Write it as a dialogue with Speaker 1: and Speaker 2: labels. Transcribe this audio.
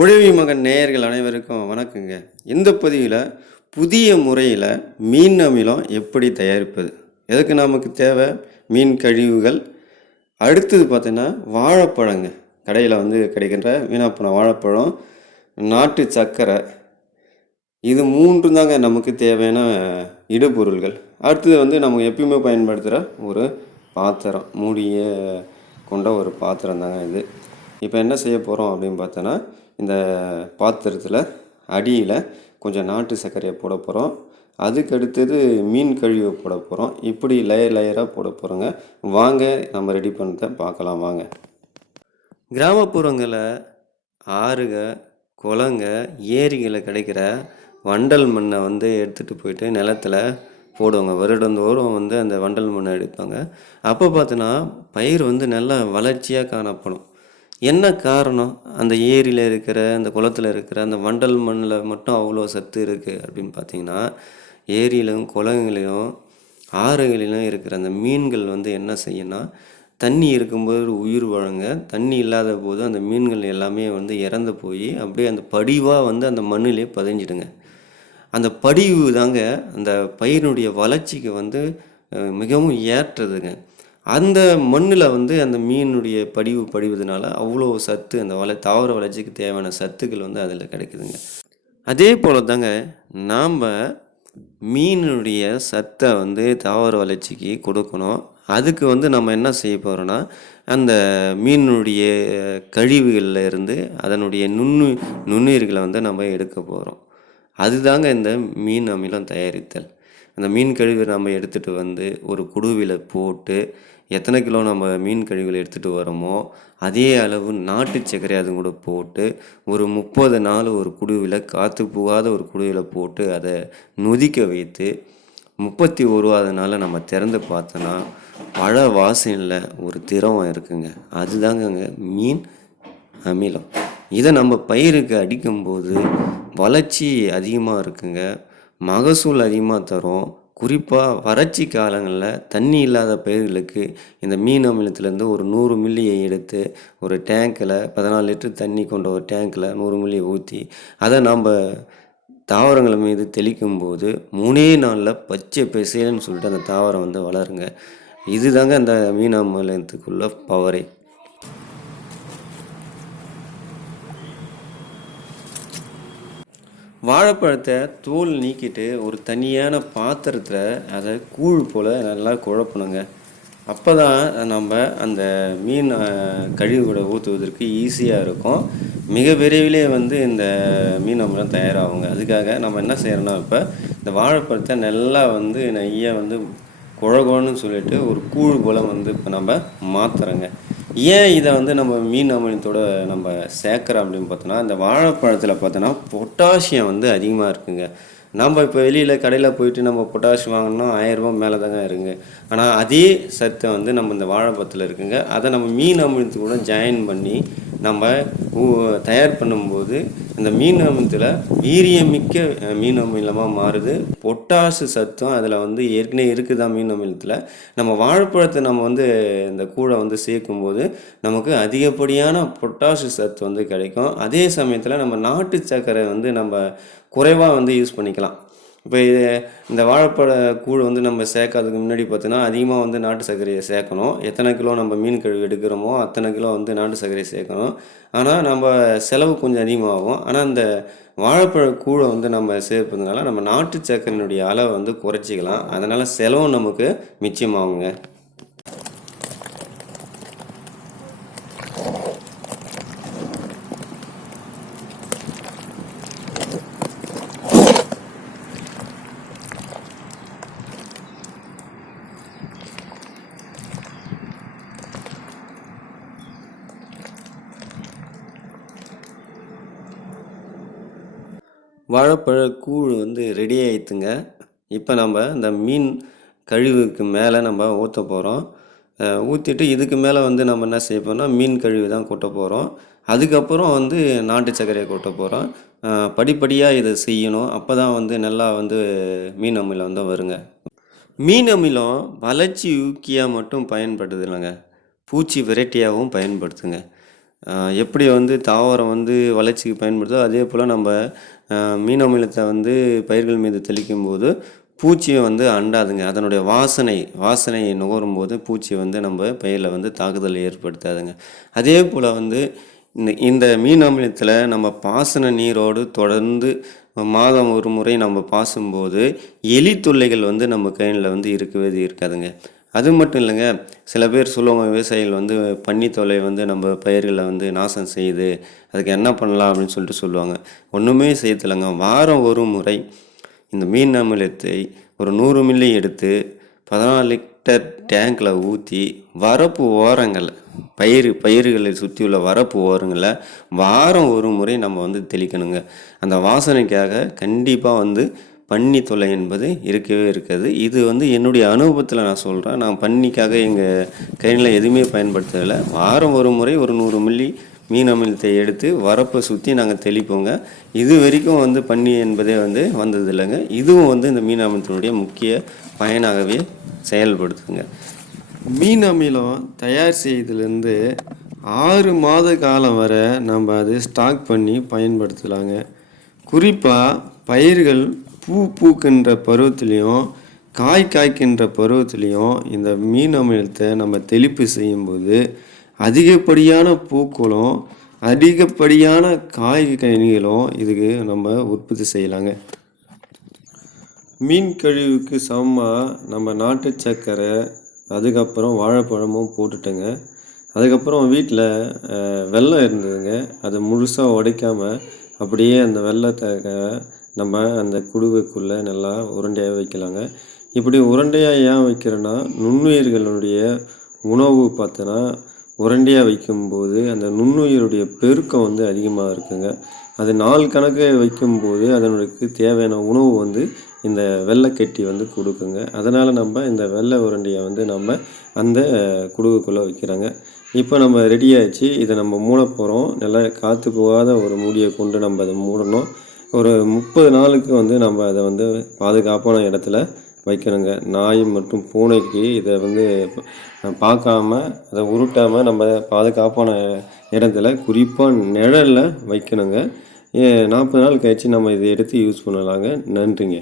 Speaker 1: உழவி மகன் நேயர்கள் அனைவருக்கும் வணக்கங்க. இந்த பதிவில் புதிய முறையில் மீன் அமிலம் எப்படி தயாரிப்பது? எதுக்கு நமக்கு தேவை? மீன் கழிவுகள். அடுத்தது பார்த்தீங்கன்னா வாழைப்பழங்க. கடையில் வந்து கிடைக்கின்ற வீணாப்பன வாழைப்பழம் நாட்டு சர்க்கரை. இது மூன்று தாங்க நமக்கு தேவையான இடுபொருள்கள். அடுத்தது வந்து நம்ம எப்பயுமே பயன்படுத்துகிற ஒரு பாத்திரம். மூடிய கொண்ட ஒரு பாத்திரம் தாங்க இது. இப்போ என்ன செய்ய போகிறோம் அப்படின்னு பார்த்தோன்னா இந்த பாத்திரத்தில் அடியில் கொஞ்சம் நாட்டு சர்க்கரையை போட போகிறோம் அதுக்கு அடுத்தது மீன் கழிவை போட போகிறோம் இப்படி லேயர் லேயராக போட போகிறோங்க வாங்க நம்ம ரெடி பண்ணதை பார்க்கலாம் வாங்க. கிராமப்புறங்களில் ஆறுக குளங்க ஏரிகளில் கிடைக்கிற வண்டல் மண்ணை வந்து எடுத்துகிட்டு போயிட்டு நிலத்துல போடுவாங்க. வருடந்தோறும் வந்து அந்த வண்டல் மண்ணை எடுப்பாங்க. அப்போ பார்த்தோன்னா பயிர் வந்து நல்லா வளர்ச்சியாக காணப்படும். என்ன காரணம்? அந்த ஏரியில் இருக்கிற அந்த குளத்தில் இருக்கிற அந்த வண்டல் மண்ணில் மட்டும் அவ்வளோ சத்து இருக்குது அப்படின்னு பார்த்தீங்கன்னா ஏரியிலும் குளங்களிலும் ஆறுகளிலும் இருக்கிற அந்த மீன்கள் வந்து என்ன செய்யும்னா தண்ணி இருக்கும்போது உயிர் வழங்க. தண்ணி இல்லாத போது அந்த மீன்கள் எல்லாமே வந்து இறந்து போய் அப்படியே அந்த படிவாக வந்து அந்த மண்ணிலே பதிஞ்சிடுங்க. அந்த படிவு தாங்க அந்த பயிரினுடைய வளர்ச்சிக்கு வந்து மிகவும் ஏற்றதுங்க. அந்த மண்ணில் வந்து அந்த மீனுடைய படிவு படிவதனால அவ்வளோ சத்து அந்த வள தாவர வளர்ச்சிக்கு தேவையான சத்துக்கள் வந்து அதில் கிடைக்குதுங்க. அதே போல் தாங்க நாம் மீனுடைய சத்தை வந்து தாவர வளர்ச்சிக்கு கொடுக்கணும். அதுக்கு வந்து நம்ம என்ன செய்ய போகிறோன்னா அந்த மீனுடைய கழிவுகளில் இருந்து அதனுடைய நுண்ணு நுண்ணுயிர்களை வந்து நம்ம எடுக்க போகிறோம் அதுதாங்க இந்த மீன் அமிலம் தயாரித்தல். அந்த மீன் கழிவு நம்ம எடுத்துகிட்டு வந்து ஒரு குடுவில போட்டு எத்தனை கிலோ நம்ம மீன் கழிவுகளை எடுத்துகிட்டு வரோமோ அதே அளவு நாட்டு சர்க்கரை அது கூட போட்டு ஒரு முப்பது நாள் ஒரு குடுவில் காற்று புகாத ஒரு குடுவில் போட்டு அதை நொதிக்க வைத்து முப்பத்தி ஒருவாத நாளில் நம்ம திறந்து பார்த்தோன்னா பழ வாசனையில் ஒரு திரவம் இருக்குங்க. அதுதாங்கங்க மீன் அமிலம். இதை நம்ம பயிருக்கு அடிக்கும்போது வளர்ச்சி அதிகமாக இருக்குங்க. மகசூல் அதிகமாக தரும். குறிப்பாக வறட்சி காலங்களில் தண்ணி இல்லாத பயிர்களுக்கு இந்த மீன் அமிலத்துலேருந்து ஒரு நூறு மில்லியை எடுத்து ஒரு டேங்க்கில் பதினாலு லிட்டர் தண்ணி கொண்ட ஒரு டேங்க்கில் நூறு மில்லியை ஊற்றி அதை நம்ம தாவரங்கள் மீது தெளிக்கும் போது மூணே நாளில் பச்சை பெசையல்னு சொல்லிட்டு அந்த தாவரம் வந்து வளருங்க. இதுதாங்க அந்த மீன் அமிலத்துக்குள்ள பவரே வாழைப்பழத்தை தோல் நீக்கிட்டு ஒரு தனியான பாத்திரத்தில் அதை கூழ் போல் நல்லா குழப்பணுங்க. அப்போ தான் நம்ம அந்த மீன் கழிவுகளை கழிவு கூட ஊற்றுவதற்கு ஈஸியாக இருக்கும். மிக விரைவிலே வந்து இந்த மீன் அமிலம் தயாராகுங்க. அதுக்காக நம்ம என்ன செய்யறோம்னா இப்போ இந்த வாழைப்பழத்தை நல்லா வந்து நெய்யை வந்து குழகோன்னு சொல்லிட்டு ஒரு கூழ் போல் வந்து இப்போ நம்ம மாற்றுறோங்க ஏன் இதை வந்து நம்ம மீன் அமிலத்தோட நம்ம சேர்க்குறோம் அப்படின்னு பார்த்தோன்னா இந்த வாழைப்பழத்தில் பார்த்தோன்னா பொட்டாசியம் வந்து அதிகமாக இருக்குங்க. நம்ம இப்போ வெளியில் கடையில் போயிட்டு நம்ம பொட்டாஷ் வாங்கினோம் ஆயிரரூபா மேலே தாங்க இருங்க ஆனால் அதே சத்தை வந்து நம்ம இந்த வாழைப்பழத்தில் இருக்குங்க. அதை நம்ம மீன் அமிலத்து கூட ஜாயின் பண்ணி நம்ம ஊ- தயார் பண்ணும்போது இந்த மீன் அமிலத்தில் வீரியமிக்க மீன் அமிலமாக மாறுது. பொட்டாசு சத்தும் அதில் வந்து ஏற்கனவே இருக்குதா மீன் அமிலத்தில். நம்ம வாழைப்பழத்தை நம்ம வந்து இந்த கூழை வந்து சேர்க்கும்போது நமக்கு அதிகப்படியான பொட்டாசு சத்து வந்து கிடைக்கும். அதே சமயத்தில் நம்ம நாட்டு சர்க்கரை வந்து நம்ம குறைவாக வந்து யூஸ் பண்ணிக்கலாம். இப்போ இது இந்த வாழைப்பழ கூழ் வந்து நம்ம சேர்க்கறதுக்கு முன்னாடி பார்த்தீங்கன்னா அதிகமாக வந்து நாட்டு சர்க்கரையை சேர்க்கணும். எத்தனை கிலோ நம்ம மீன் கழுவி எடுக்கிறோமோ அத்தனை கிலோ வந்து நாட்டு சர்க்கரையை சேர்க்கணும். ஆனால் நம்ம செலவு கொஞ்சம் அதிகமாகும். ஆனால் இந்த வாழைப்பழ கூழை வந்து நம்ம சேர்ப்பதுனால நம்ம நாட்டு சர்க்கரையினுடைய அளவை வந்து குறைச்சிக்கலாம். அதனால் செலவும் நமக்கு மிச்சமாகுங்க. வாழைப்பழ கூழ் வந்து ரெடி ஆயிடுத்துங்க இப்போ நம்ம இந்த மீன் கழிவுக்கு மேலே நம்ம ஊற்ற போகிறோம் ஊற்றிட்டு இதுக்கு மேலே வந்து நம்ம என்ன செய்ய மீன் கழிவு தான் கொட்ட போகிறோம் அதுக்கப்புறம் வந்து நாட்டு சர்க்கரையை கொட்ட போகிறோம் படிப்படியாக இதை செய்யணும். அப்போ தான் வந்து நல்லா வந்து மீன் அமிலம் வந்து வருங்க. மீன் அமிலம் வளர்ச்சி ஊக்கியாக மட்டும் பயன்படுது இல்லைங்க பூச்சி வெரைட்டியாகவும் பயன்படுத்துங்க. எப்படி வந்து தாவரம் வந்து வளர்ச்சிக்கு பயன்படுதோ அதே போல் நம்ம மீன் அமிலத்தை வந்து பயிர்கள் மீது தெளிக்கும் போது பூச்சியை வந்து அண்டாதுங்க. அதனுடைய வாசனை வாசனையை நுகரும் போது பூச்சி வந்து நம்ம பயிரில் வந்து தாக்குதல் ஏற்படுத்தாதுங்க. அதே போல் வந்து இந்த இந்த மீன் அமிலத்தில் நம்ம பாசன நீரோடு தொடர்ந்து மாதம் ஒரு முறை நம்ம பாசும்போது எலி தொல்லைகள் வந்து நம்ம கயனில் வந்து இருக்கவே இருக்காதுங்க. அது மட்டும் இல்லைங்க. சில பேர் சொல்லுவாங்க விவசாயிகள் வந்து பன்னித்தொலை வந்து நம்ம பயிர்களை வந்து நாசம் செய்யுது. அதுக்கு என்ன பண்ணலாம் அப்படின்னு சொல்லிட்டு சொல்லுவாங்க. ஒன்றுமே செய்யத்தில்லைங்க. வாரம் ஒரு முறை இந்த மீன் அமிலத்தை ஒரு நூறு மில்லி எடுத்து பதினாலு லிட்டர் டேங்கில் ஊற்றி வரப்பு ஓரங்களை பயிர் பயிர்களை சுற்றியுள்ள வரப்பு ஓரங்களை வாரம் ஒரு முறை நம்ம வந்து தெளிக்கணுங்க. அந்த வாசனைக்காக கண்டிப்பாக வந்து பன்னி தொலை என்பது இருக்கவே இருக்காது. இது வந்து என்னுடைய அனுபவத்தில் நான் சொல்கிறேன் நான் பன்னிக்காக எங்கள் கையில் எதுவுமே பயன்படுத்தலை வாரம் ஒரு முறை ஒரு நூறு மில்லி மீன் அமிலத்தை எடுத்து வரப்பை சுற்றி நாங்கள் தெளிப்போங்க. இது வரைக்கும் வந்து பன்னி என்பதே வந்து வந்தது இல்லைங்க இதுவும் வந்து இந்த மீன் அமிலத்தினுடைய முக்கிய பயனாகவே செயல்படுத்துங்க மீன் அமிலம் தயார் செய்ததுலேருந்து ஆறு மாத காலம் வரை நம்ம அதை ஸ்டாக் பண்ணி பயன்படுத்தலாங்க. குறிப்பாக பயிர்கள் பூ பூக்கின்ற பருவத்துலேயும் காய் காய்க்கின்ற பருவத்துலேயும் இந்த மீன் அமிலத்தை நம்ம தெளிப்பு செய்யும்போது அதிகப்படியான பூக்களும் அதிகப்படியான காய் கனிகளும் இதுக்கு நம்ம உற்பத்தி செய்யலாங்க. மீன் கழிவுக்கு சமமாக நம்ம நாட்டு சர்க்கரை அதுக்கப்புறம் வாழைப்பழமும் போட்டுட்டேங்க. அதுக்கப்புறம் வீட்டில் வெள்ளம் இருந்ததுங்க. அதை முழுசாக உடைக்காம அப்படியே அந்த வெள்ளத்தை நம்ம அந்த குடுவைக்குள்ளே நல்லா உருண்டையாக வைக்கலாங்க. இப்படி உருண்டையாக ஏன் வைக்கிறேன்னா நுண்ணுயிர்களுடைய உணவு பார்த்தோன்னா உருண்டையாக வைக்கும்போது அந்த நுண்ணுயிருடைய பெருக்கம் வந்து அதிகமாக இருக்குங்க. அது நாள் கணக்கு வைக்கும்போது அதனுக்கு தேவையான உணவு வந்து இந்த வெள்ளைக்கட்டி வந்து கொடுக்குங்க. அதனால் நம்ம இந்த வெள்ளை உருண்டையை வந்து நம்ம அந்த குடுவைக்குள்ளே வைக்கிறாங்க. இப்போ நம்ம ரெடி ஆயிடுச்சு. இதை நம்ம மூட போகிறோம் நல்லா காற்று போகாத ஒரு மூடியை கொண்டு நம்ம அதை மூடணும். ஒரு முப்பது நாளுக்கு வந்து நம்ம அதை வந்து பாதுகாப்பான இடத்துல வைக்கணுங்க. நாய் மற்றும் பூனைக்கு இதை வந்து பார்க்காம அதை உருட்டாமல் நம்ம பாதுகாப்பான இடத்துல குறிப்பாக நிழலில் வைக்கணுங்க. நாற்பது நாள் கழிச்சு நம்ம இதை எடுத்து யூஸ் பண்ணலாங்க. நன்றிங்க.